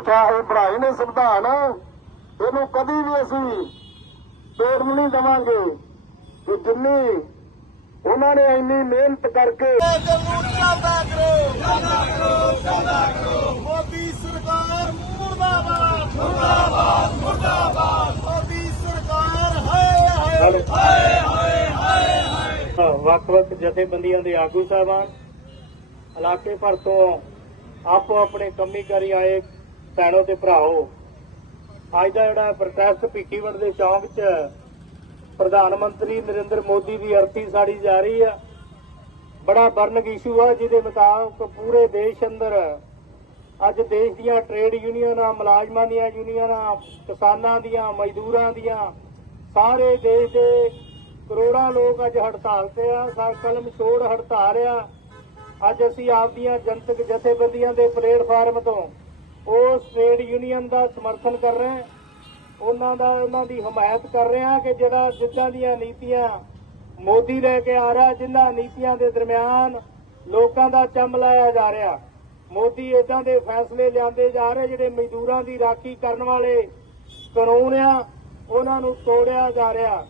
ਚੜਾਏ ਨੇ ਸੰਵਿਧਾਨ। ਇਹਨੂੰ ਕਦੀ ਵੀ ਅਸੀਂ ਤੋੜਨ ਨਹੀਂ ਦੇਵਾਂਗੇ ਕਿ ਜਿੰਨੀ ਉਹਨਾਂ ਨੇ ਇੰਨੀ ਮਿਹਨਤ ਕਰਕੇ ਜਰੂਰ ਚੱਲਦਾ ਕਰੋ ਚੱਲਦਾ ਕਰੋ ਚੱਲਦਾ ਕਰੋ ਮੋਦੀ ਸਰਕਾਰ ਮੁਰਦਾਬਾਦ। ਮੁਰਦਾਬਾਦ ਮੁਰਦਾਬਾਦ। ਮੋਦੀ ਸਰਕਾਰ ਹਾਏ ਹਾਏ ਵੱਖ-ਵੱਖ ਜਥੇਬੰਦੀਆਂ ਦੇ ਆਗੂ ਸਾਹਿਬਾਨ ਇਲਾਕੇ ਭਰ ਤੋਂ ਆਪੋ ਆਪਣੇ ਕੰਮੀ ਕਰੀ ਆਏ ਭੈਣੋ ਤੇ ਭਰਾਓ, ਅੱਜ ਦਾ ਜਿਹੜਾ ਪ੍ਰੋਟੈਸਟ ਭਿੱਖੀਵਿੰਡ ਦੇ ਚੌਂਕ 'ਚ ਪ੍ਰਧਾਨ ਮੰਤਰੀ ਨਰਿੰਦਰ ਮੋਦੀ ਦੀ ਅਰਥੀ ਸਾੜੀ ਜਾ ਰਹੀ ਆ। ਬੜਾ ਬਰਨਗ ਇਸ਼ੂ ਆ, ਜਿਹਦੇ ਮੁਤਾਬਕ ਪੂਰੇ ਦੇਸ਼ ਅੰਦਰ ਅੱਜ ਦੇਸ਼ ਦੀਆਂ ਟ੍ਰੇਡ ਯੂਨੀਅਨਾਂ ਮੁਲਾਜ਼ਮਾਂ ਦੀਆਂ ਯੂਨੀਅਨਾਂ ਕਿਸਾਨਾਂ ਦੀਆਂ, ਮਜ਼ਦੂਰਾਂ ਦੀਆਂ, ਸਾਰੇ ਦੇਸ਼ ਦੇ ਕਰੋੜਾਂ ਲੋਕ ਅੱਜ ਹੜਤਾਲ ਤੇ ਆ ਸਾ ਕਲਮ ਛੋੜ ਹੜਤਾਲ ਆ। ਅੱਜ ਅਸੀਂ ਆਪਦੀਆਂ ਜਨਤਕ ਜਥੇਬੰਦੀਆਂ ਦੇ ਪਲੇਟਫਾਰਮ ਤੋਂ ਉਸ ਟ੍ਰੇਡ ਯੂਨੀਅਨ ਦਾ ਸਮਰਥਨ ਕਰ ਰਹੇ ਹਾਂ। ਉਹਨਾਂ ਦਾ, ਉਹਨਾਂ ਦੀ ਹਮਾਇਤ ਕਰ ਰਹੇ ਹਾਂ ਕਿ ਜਿਹੜਾ ਜਿੱਦਾਂ ਦੀਆਂ ਨੀਤੀਆਂ ਮੋਦੀ ਲੈ ਕੇ ਆ ਰਿਹਾ, ਜਿਨ੍ਹਾਂ ਨੀਤੀਆਂ ਦੇ ਦਰਮਿਆਨ ਲੋਕਾਂ ਦਾ ਚੰਮ ਲਾਇਆ ਜਾ ਰਿਹਾ। ਮੋਦੀ ਇਦਾਂ ਦੇ ਫੈਸਲੇ ਲਿਆਂਦੇ ਜਾ ਰਹੇ, ਜਿਹੜੇ ਮਜ਼ਦੂਰਾਂ ਦੀ ਰਾਖੀ ਕਰਨ ਵਾਲੇ ਕਾਨੂੰਨ ਆ, ਉਹਨਾਂ ਨੂੰ ਤੋੜਿਆ ਜਾ ਰਿਹਾ।